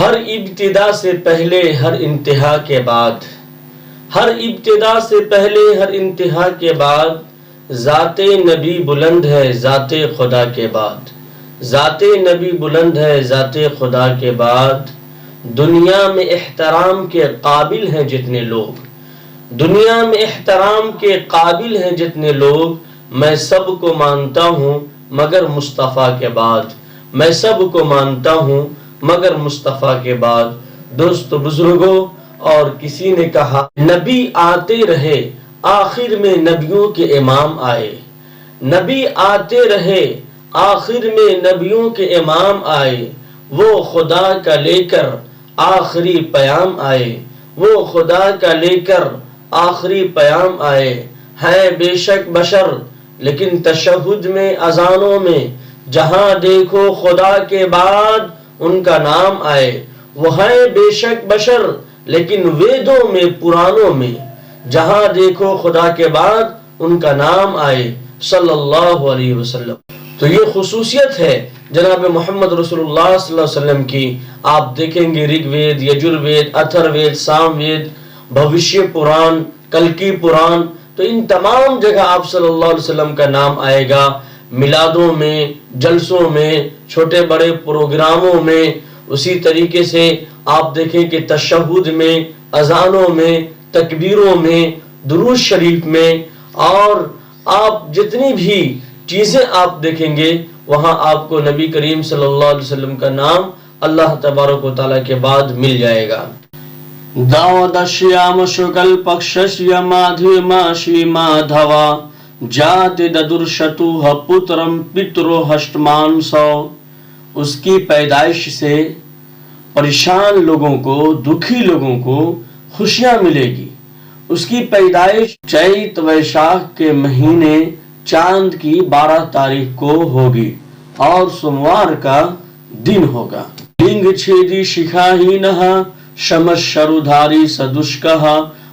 ہر ابتدا سے پہلے ہر انتہا کے بعد، ہر ابتدا سے پہلے ہر انتہا کے بعد ذات نبی بلند ہے ذات خدا کے بعد، ذات نبی بلند ہے ذات خدا کے بعد۔ دنیا میں احترام کے قابل ہیں جتنے لوگ، دنیا میں احترام کے قابل ہیں جتنے لوگ، میں سب کو مانتا ہوں مگر مصطفیٰ کے بعد، میں سب کو مانتا ہوں مگر مصطفیٰ کے بعد۔ دوست بزرگوں، اور کسی نے کہا نبی آتے رہے آخر میں نبیوں کے امام آئے، نبی آتے رہے آخر میں نبیوں کے امام آئے، وہ خدا کا لے کر آخری پیام آئے، وہ خدا کا لے کر آخری پیام آئے۔ ہیں بے شک بشر لیکن تشہد میں اذانوں میں جہاں دیکھو خدا کے بعد ان کا نام آئے، وہ ہیں بے شک بشر لیکن ویدوں میں پرانوں میں جہاں دیکھو خدا کے بعد ان کا نام آئے صلی اللہ علیہ وسلم۔ تو یہ خصوصیت ہے جناب محمد رسول اللہ صلی اللہ علیہ وسلم کی۔ آپ دیکھیں گے رگ وید، یجر وید، اتھر وید، سام وید، بھوشیہ پران، کلکی پران، تو ان تمام جگہ آپ صلی اللہ علیہ وسلم کا نام آئے گا۔ میلادوں میں، جلسوں میں، چھوٹے بڑے پروگراموں میں، اسی طریقے سے آپ دیکھیں کہ تشہد میں، اذانوں میں، تکبیروں میں، درود شریف میں، اور آپ جتنی بھی چیزیں آپ دیکھیں گے وہاں آپ کو نبی کریم صلی اللہ علیہ وسلم کا نام اللہ تبارک و تعالیٰ کے بعد مل جائے گا۔ داودشیام شکل پکششیا مادھویماشی مادھوا جاتی ددرشتوہ پترم پترو ہشتمان سو۔ اس کی پیدائش سے پریشان لوگوں کو، دکھی لوگوں کو خوشیاں ملے گی۔ اس کی پیدائش چیت ویشاکھ کے مہینے چاند کی 12 تاریخ کو ہوگی اور سوموار کا دن ہوگا۔ لنگ چھیدی شکھاہینہ شمشرودھاری سدشکہ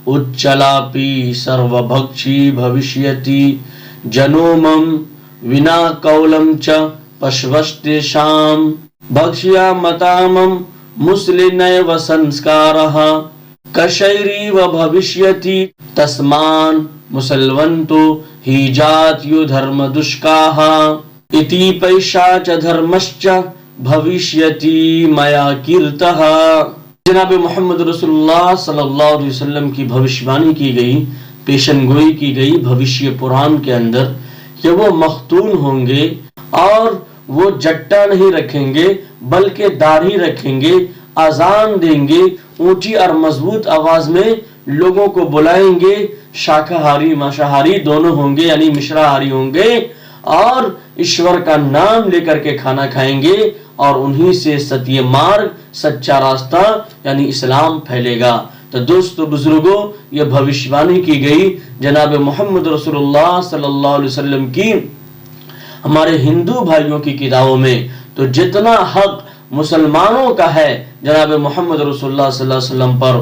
اچلاپی سرو بھکشی بھوشیتی جنومم ونا کولم چ پشوشتے شام بھکشیا متامم مسلنیو سنسکارہ کشیریو بھوشیتی تسمان مسلونتو ہی جاتیو دھرم دشکاہ اتی پیشاچ دھرمشچ بھوشیتی میا کیرتہ۔ جناب محمد رسول اللہ صلی اللہ علیہ وسلم کی بھوشیوانی کی گئی، پیشن گوئی کی گئی بھوشیہ پران کے اندر کہ وہ مختون ہوں گے اور وہ جٹا نہیں رکھیں گے بلکہ داڑھی رکھیں گے، اذان دیں گے، اونچی اور مضبوط آواز میں لوگوں کو بلائیں گے، شاکاہاری ماشاہاری دونوں ہوں گے یعنی مشراہاری ہوں گے، اور ایشور کا نام لے کر کے کھانا کھائیں گے، اور انہی سے ستیہ مارگ سچا راستہ یعنی اسلام پھیلے گا۔ تو دوستو بزرگوں، یہ بھوشیوانی کی گئی جناب محمد رسول اللہ صلی اللہ علیہ وسلم کی ہمارے ہندو بھائیوں کی کتابوں میں۔ تو جتنا حق مسلمانوں کا ہے جناب محمد رسول اللہ صلی اللہ علیہ وسلم پر،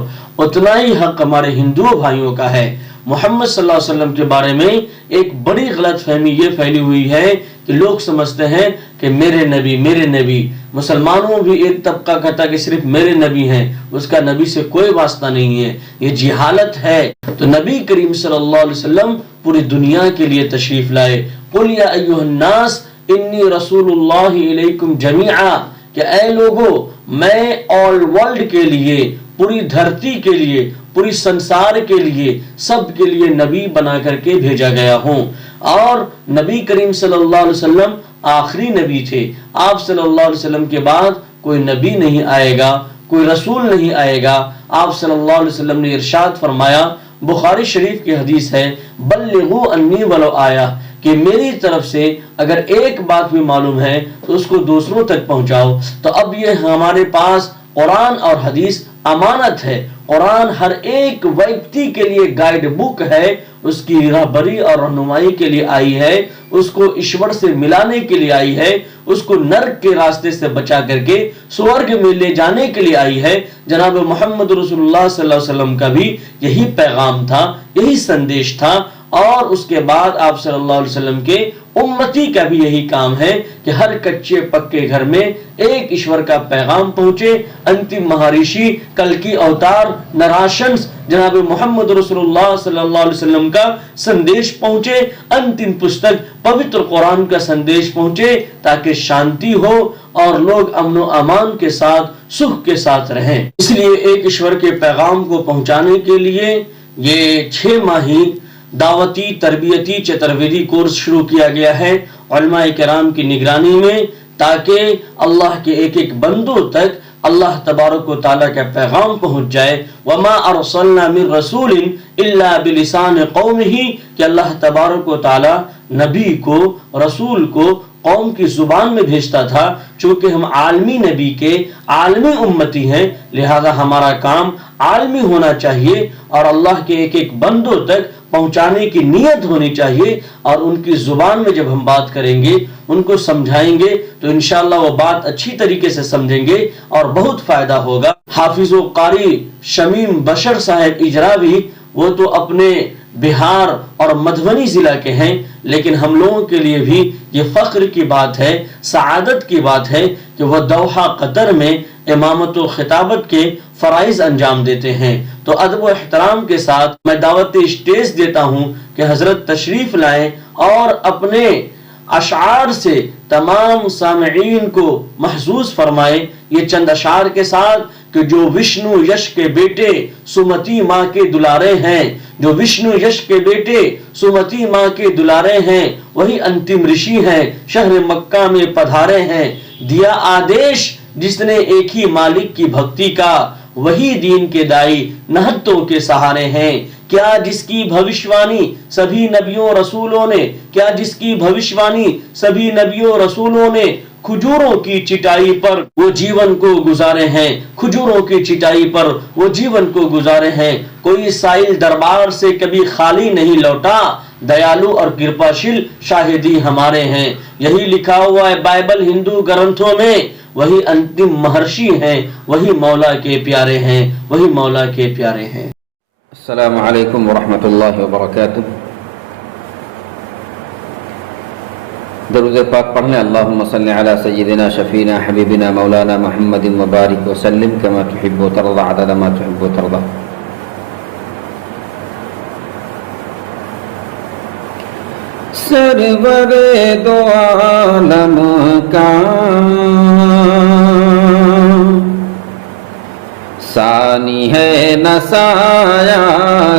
اتنا ہی حق ہمارے ہندو بھائیوں کا ہے۔ محمد صلی اللہ علیہ وسلم کے بارے میں ایک بڑی غلط فہمی یہ پھیلی ہوئی ہے کہ لوگ سمجھتے ہیں کہ میرے نبی میرے نبی، مسلمانوں بھی ایک طبقہ کہتا ہے کہ صرف میرے نبی ہیں، اس کا نبی سے کوئی واسطہ نہیں ہے، یہ جہالت ہے۔ تو نبی کریم صلی اللہ علیہ وسلم پوری دنیا کے لیے تشریف لائے۔ قل یا ایھا الناس انی رسول اللہ الیکم جمیعا، کہ اے لوگو میں آل ورلڈ کے لیے، پوری دھرتی کے لیے، پوری سنسار کے لیے، سب کے لیے نبی بنا کر کے بھیجا گیا ہوں۔ اور نبی کریم صلی اللہ علیہ وسلم آخری نبی تھے۔ آپ صلی اللہ علیہ وسلم کے بعد کوئی نبی نہیں آئے گا، کوئی رسول نہیں آئے گا۔ آپ صلی اللہ علیہ وسلم نے ارشاد فرمایا، بخاری شریف کی حدیث ہے، بلغوا انی ولو آیا، کہ میری طرف سے اگر ایک بات بھی معلوم ہے تو اس کو دوسروں تک پہنچاؤ۔ تو اب یہ ہمارے پاس قرآن اور حدیث امانت ہے۔ قرآن ہر ایک ویکتی کے لیے گائیڈ بک ہے، اس کی رہبری اور رہنمائی کے لیے آئی ہے، اس کو ایشور سے ملانے کے لیے آئی ہے، اس کو نرک کے راستے سے بچا کر کے سورگ میں لے جانے کے لیے آئی ہے۔ جناب محمد رسول اللہ صلی اللہ علیہ وسلم کا بھی یہی پیغام تھا، یہی سندیش تھا، اور اس کے بعد آپ صلی اللہ علیہ وسلم کے امتی کا بھی یہی کام ہے کہ ہر کچے پکے گھر میں ایک ایشور کا پیغام پہنچے، انتم مہارشی کلکی اوتار نراشنس جناب محمد رسول اللہ صلی اللہ علیہ وسلم کا سندیش پہنچے، انتم پستک پوتر قرآن کا سندیش پہنچے، تاکہ شانتی ہو اور لوگ امن و امان کے ساتھ سکھ کے ساتھ رہیں۔ اس لیے ایک ایشور کے پیغام کو پہنچانے کے لیے یہ 6 ماہی دعوتی تربیتی چترویدی کورس شروع کیا گیا ہے علماء کرام کی نگرانی میں، تاکہ اللہ کے ایک ایک بندوں تک اللہ تبارک و تعالیٰ کا پیغام پہنچ جائے۔ وما ارسلنا من رسول الا بلسان قومہ، کہ اللہ تبارک و تعالیٰ نبی کو، رسول کو قوم کی زبان میں بھیجتا تھا۔ چونکہ ہم عالمی نبی کے عالمی امتی ہیں، لہذا ہمارا کام عالمی ہونا چاہیے اور اللہ کے ایک ایک بندوں تک پہنچانے کی نیت ہونی چاہیے، اور ان کی زبان میں جب ہم بات کریں گے، ان کو سمجھائیں گے تو انشاءاللہ وہ بات اچھی طریقے سے سمجھیں گے اور بہت فائدہ ہوگا۔ حافظ و قاری شمیم بشر صاحب اجراوی، وہ تو اپنے بہار اور مدھونی ضلع کے ہیں، لیکن ہم لوگوں کے لیے بھی یہ فخر کی بات ہے، سعادت کی بات ہے کہ وہ دوحہ قطر میں امامت و خطابت کے فرائض انجام دیتے ہیں۔ تو ادب و احترام کے ساتھ میں دعوت اسٹیج دیتا ہوں کہ حضرت تشریف لائیں اور اپنے اشعار سے تمام سامعین کو محظوظ فرمائیں۔ یہ چند اشعار کے ساتھ کہ جو وشنو یش کے بیٹے سمتی ماں کے دلارے ہیں، جو وشنو یش کے بیٹے سمتی ماں کے دلارے ہیں، وہی انتم رشی ہیں، شہر مکہ میں پدھارے ہیں۔ دیا آدیش جس نے ایک ہی مالک کی بھکتی کا، وہی دین کے دائی نہتوں کے سہارے ہیں۔ کیا جس کی بھوشوانی سبھی نبیوں رسولوں نے، کیا جس کی بھوشوانی سبھی نبیوں رسولوں نے کھجوروں کی چٹائی پر وہ جیون کو گزارے ہیں، کھجوروں کی چٹائی پر وہ جیون کو گزارے ہیں۔ کوئی سائل دربار سے کبھی خالی نہیں لوٹا، دیالو اور کرپاشیل شاہدی ہمارے ہیں۔ یہی لکھا ہوا ہے بائبل ہندو گرنتھوں میں، وہی انتم مہرشی ہیں، وہی مولا کے پیارے ہیں، وہی مولا کے پیارے ہیں۔ السلام علیکم ورحمۃ اللہ وبرکاتہ۔ درود پاک پڑھنے اللہم صلی علی سیدنا شفینا حبیبنا مولانا محمد مبارک وسلم کما تحب و ترضى عدد ما تحب و ترضى۔ سرور دو عالم کا ثانی ہے نہ سایہ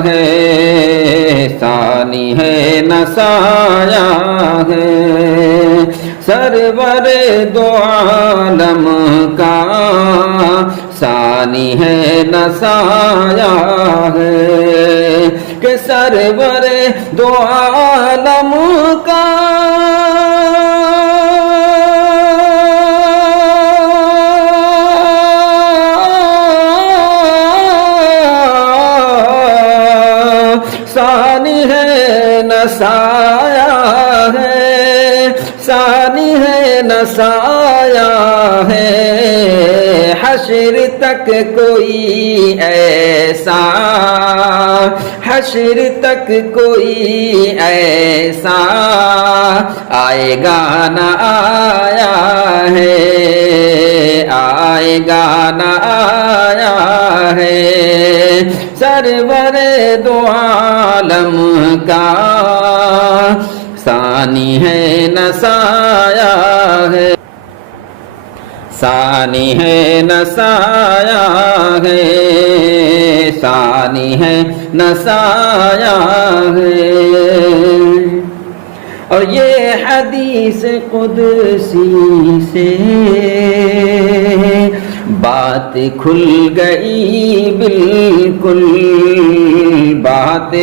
ہے، ثانی ہے نہ سایہ ہے، سرور دو عالم کا ثانی ہے نہ سایہ ہے، کہ سرور دو عالم کا ثانی ہے نہ سایہ ہے، ثانی ہے نہ سایہ ہے، حشر تک کوئی ایسا، حشر تک کوئی ایسا آئے گا نہ آیا ہے، آئے گا نہ آیا ہے، سرور دو عالم کا ثانی ہے نہ سایہ ہے، ثانی ہے نہ سایہ ہے، ثانی ہے نہ سایہ ہے۔ اور یہ حدیث قدسی سے بات کھل گئی بالکل، بات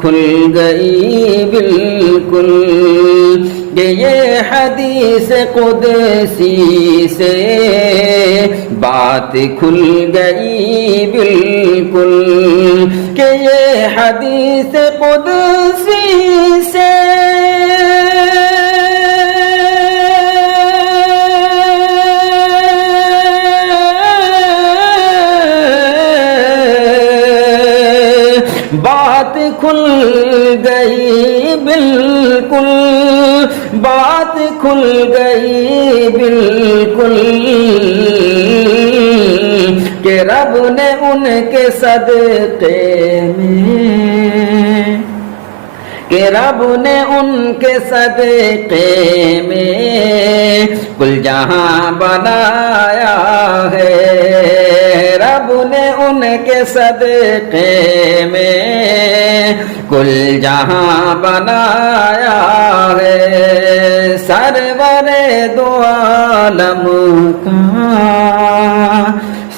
کھل گئی بالکل، کہ یہ حدیث قدسی سے بات کھل گئی بالکل، کہ یہ حدیث قدسی سے بات کھل گئی بالکل، بھول گئی بالکل کہ رب نے ان کے صدقے میں، کہ رب نے ان کے صدقے میں کل جہاں بنایا ہے، رب نے ان کے صدقے میں کل جہاں بنایا ہے، سرور دو عالم کا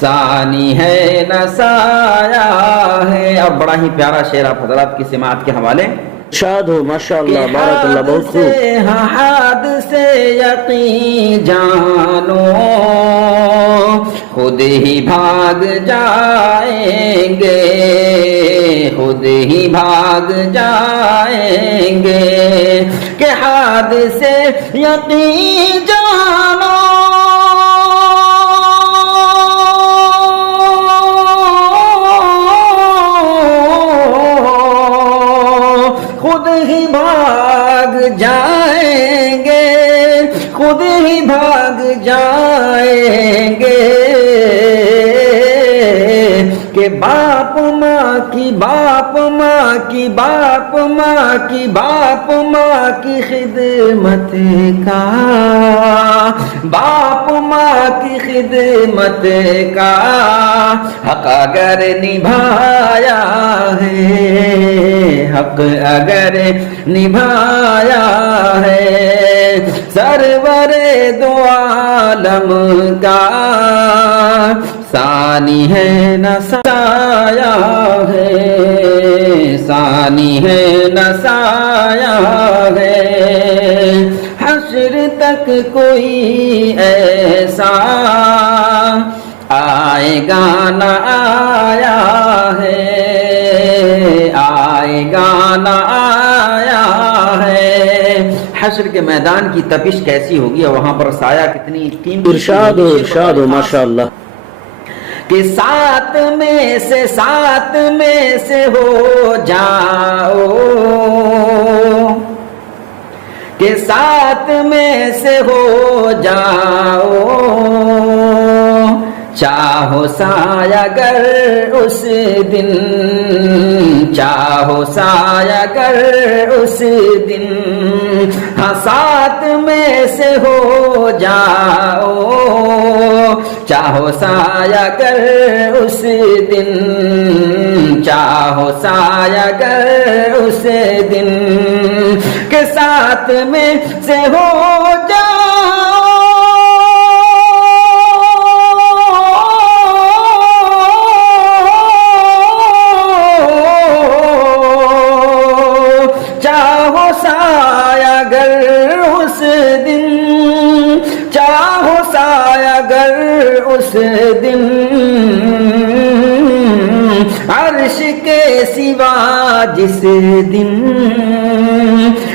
ثانی ہے نہ سایہ ہے۔ اور بڑا ہی پیارا شعر آپ حضرات کی سماعت کے حوالے ارشاد ہو، ماشاءاللہ، بارک اللہ، بہت خوب۔ حد سے یقین جانو خود ہی بھاگ جائیں گے، خود ہی بھاگ جائیں گے کہ حد سے یقین جانو خود ہی بھاگ جائیں گے، خود ہی بھاگ جائیں گے کہ باپ ماں کی، باپ ماں کی، باپ ماں کی، باپ ماں کی خدمت کا، باپ ماں کی خدمت کا حق اگر نبھایا ہے، حق اگر نبھایا ہے، سرور دو عالم کا ثانی ہے نہ سایہ ہے، ثانی ہے نہ سایہ ہے، حشر تک کوئی ایسا آئے گا نہ آیا ہے، آئے گا نہ آیا ہے۔ حشر کے میدان کی تپش کیسی ہوگی اور وہاں پر سایہ کتنی قیمتی، ارشاد ہو، ارشاد ہو، ماشاءاللہ، کہ ساتھ میں سے، ساتھ میں سے ہو جاؤ، کہ ساتھ میں سے ہو جاؤ، چاہو سایہ گر اس دن، چاہو سایہ گر اس دن، ہاں ساتھ میں سے ہو جاؤ، چاہو سایہ گر اس دن، چاہو سایہ گر اس دن کے ساتھ میں سے ہو جاؤ، چاہو سایہ گر اس دن، چاہو سایہ گر اس دن، عرش کے سوا جس دن،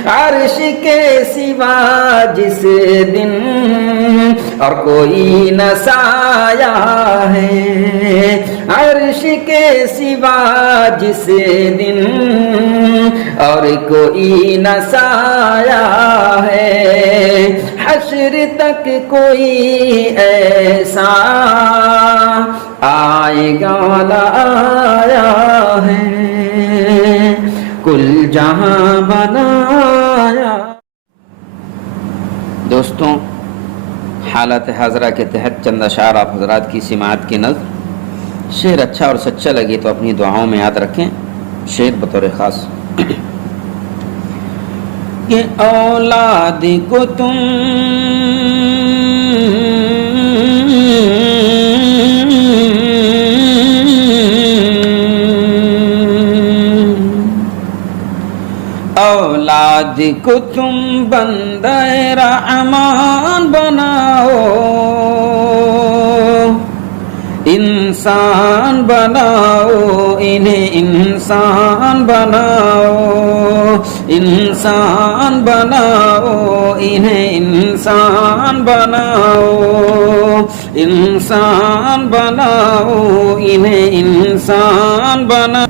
عرش کے سوا جس دن اور کوئی نہ سایہ ہے، عرش کے سوا جس دن اور کوئی نہ سایہ ہے، حشر تک کوئی ایسا آئے گا نہ آیا ہے، کل جہاں بنایا۔ دوستوں، حالت حاضرہ کے تحت چند اشعار آپ حضرات کی سماعت کی نظر، شعر اچھا اور سچا لگے تو اپنی دعاؤں میں یاد رکھیں۔ شعر بطور خاص، کہ اولاد کو تم اولاد کو تم بندہ رحمان بناؤ، انسان بناؤ، انہیں انسان بناؤ، انسان بناؤ، انہیں انسان بناؤ، انسان بناؤ، انہیں انسان بناؤ،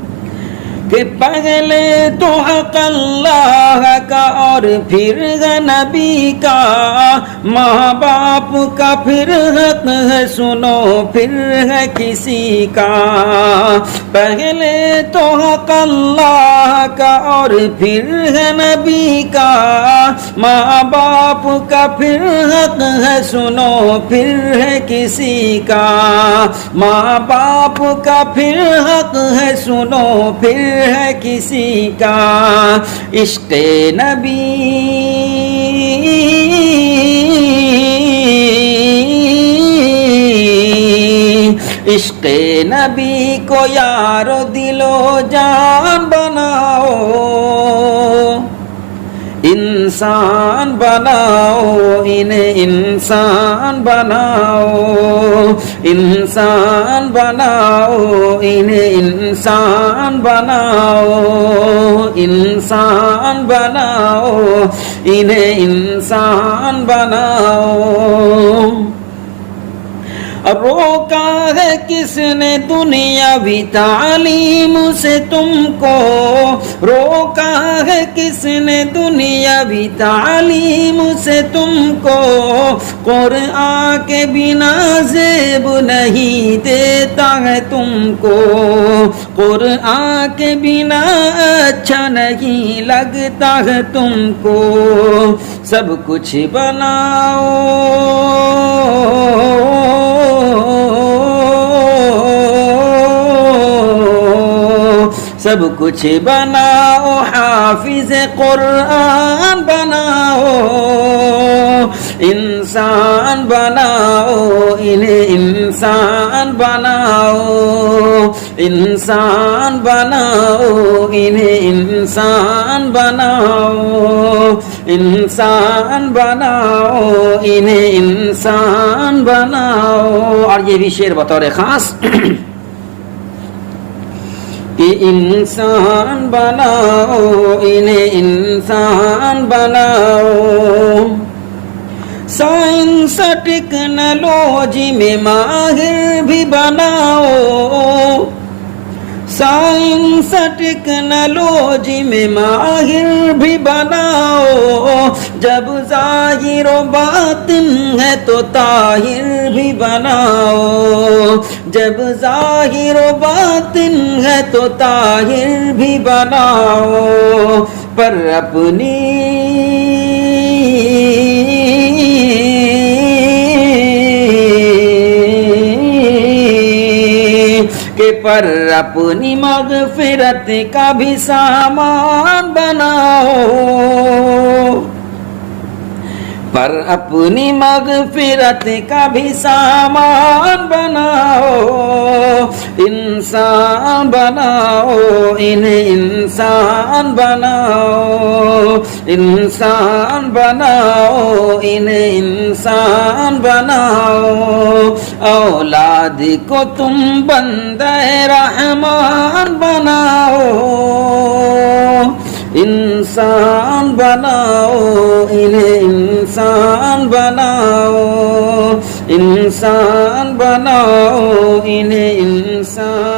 کہ پہلے تو حق اللہ کا کا اور پھر ہے نبی کا، ماں باپ کا پھر حق ہے سنو پھر ہے کسی کا، پہلے تو حق اللہ کا اور پھر ہے نبی کا، ماں باپ کا پھر حق ہے سنو پھر ہے کسی کا، ماں باپ کا پھر حق ہے سنو پھر ہے کسی کا، عشق نبی عشق نبی کو یارو دل و جان بناؤ، انسان بناؤ انہیں انسان بناؤ، انسان بناؤ انہیں انسان بناؤ، انسان بناؤ انہیں انسان بناؤ۔ روکا ہے کس نے دنیاوی تعلیم سے تم کو، روکا ہے کس نے دنیاوی تعلیم سے تم کو، قرآن کے بنا زیب نہیں دیتا ہے تم کو، قرآن کے بنا اچھا نہیں لگتا ہے تم کو، سب کچھ بناؤ سب کچھ بناؤ، حافظ قرآن بناؤ، انسان بناؤ انہیں انسان بناؤ، انسان بناؤ انہیں انسان بناؤ، انسان بناؤ انہیں انسان بناؤ۔ اور یہ بھی شعر بطور خاص کہ انسان بناؤ انہیں انسان بناؤ، سائنس ٹیکنالوجی میں ماہر بھی بناؤ، سائنس ٹیکنالوجی میں ماہر بھی بناؤ، جب ظاہر و باطن ہے تو طاہر بھی بناؤ، جب ظاہر و باطن ہے تو طاہر بھی بناؤ، پر اپنی کہ پر اپنی مغفرت کا بھی سامان بناؤ، پر اپنی مغفرت کا بھی سامان بناؤ، انسان بناؤ انہیں انسان بناؤ، انسان بناؤ انہیں انسان بناؤ، اولاد کو تم بندہ رحمان بناؤ، انسان بناؤ انہیں انسان بناؤ، انسان بناؤ انہیں انسان